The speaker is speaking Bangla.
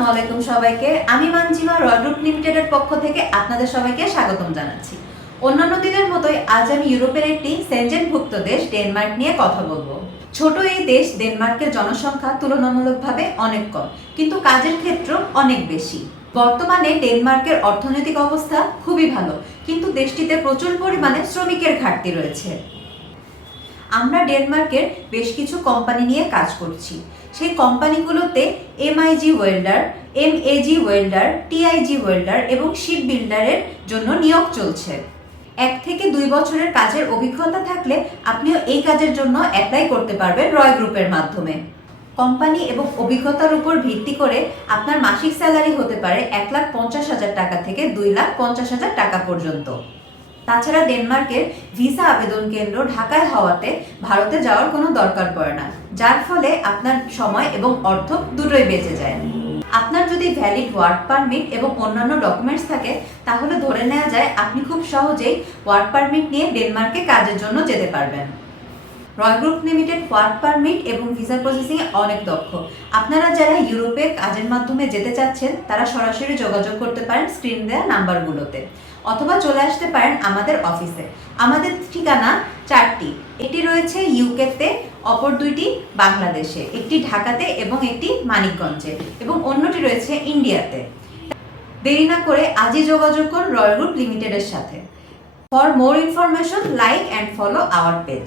আসসালামু আলাইকুম সবাইকে। আমি মানজিমা রয় গ্রুপ লিমিটেডের পক্ষ থেকে আপনাদের সবাইকে স্বাগতম জানাচ্ছি। অন্যান্য দিনের মতোই আজ আমি ইউরোপের একটি সেনজেনভুক্ত দেশ ডেনমার্ক নিয়ে কথা বলবো। ছোট এই দেশ ডেনমার্কের জনসংখ্যা তুলনামূলকভাবে অনেক কম, কিন্তু কাজের ক্ষেত্র অনেক বেশি। বর্তমানে ডেনমার্কের অর্থনৈতিক অবস্থা খুবই ভালো, কিন্তু দেশটিতে প্রচুর পরিমাণে শ্রমিকের ঘাটতি রয়েছে। আমরা ডেনমার্কের বেশ কিছু কোম্পানি নিয়ে কাজ করছি। সেই কোম্পানিগুলোতে MIG welder, MAG welder, TIG welder এবং শিপ বিল্ডারের জন্য নিয়োগ চলছে। 1 থেকে 2 বছরের কাজের অভিজ্ঞতা থাকলে আপনিও এই কাজের জন্য অ্যাপ্লাই করতে পারবেন রয় গ্রুপের মাধ্যমে। কোম্পানি এবং অভিজ্ঞতার উপর ভিত্তি করে আপনার মাসিক স্যালারি হতে পারে 1,50,000 টাকা থেকে 2,50,000 টাকা পর্যন্ত। তাছাড়া ডেনমার্কের ভিসা আবেদন কেন্দ্র ঢাকায় হওয়াতে ভারতে যাওয়ার কোনো দরকার পড়ে না, যার ফলে আপনার সময় এবং অর্থ দুটোই বেঁচে যায়। আপনার যদি ভ্যালিড ওয়ার্ক পারমিট এবং অন্যান্য ডকুমেন্টস থাকে, তাহলে ধরে নেওয়া যায় আপনি খুব সহজেই ওয়ার্ক পারমিট নিয়ে ডেনমার্কে কাজের জন্য যেতে পারবেন। রয় গ্রুপ লিমিটেড ওয়ার্ক পারমিট এবং ভিসা প্রসেসিংয়ে অনেক দক্ষ। আপনারা যারা ইউরোপে কাজের মাধ্যমে যেতে চাচ্ছেন, তারা সরাসরি যোগাযোগ করতে পারেন স্ক্রিন দেওয়া নাম্বারগুলোতে, অথবা চলে আসতে পারেন আমাদের অফিসে। আমাদের ঠিকানা 4টি, একটি রয়েছে ইউকেতে, অপর 2টি বাংলাদেশে, একটি ঢাকাতে এবং একটি মানিকগঞ্জে, এবং অন্যটি রয়েছে ইন্ডিয়াতে। দেরি না করে আজই যোগাযোগ করুন রয় গ্রুপ লিমিটেডের সাথে। For more information, like and follow our page.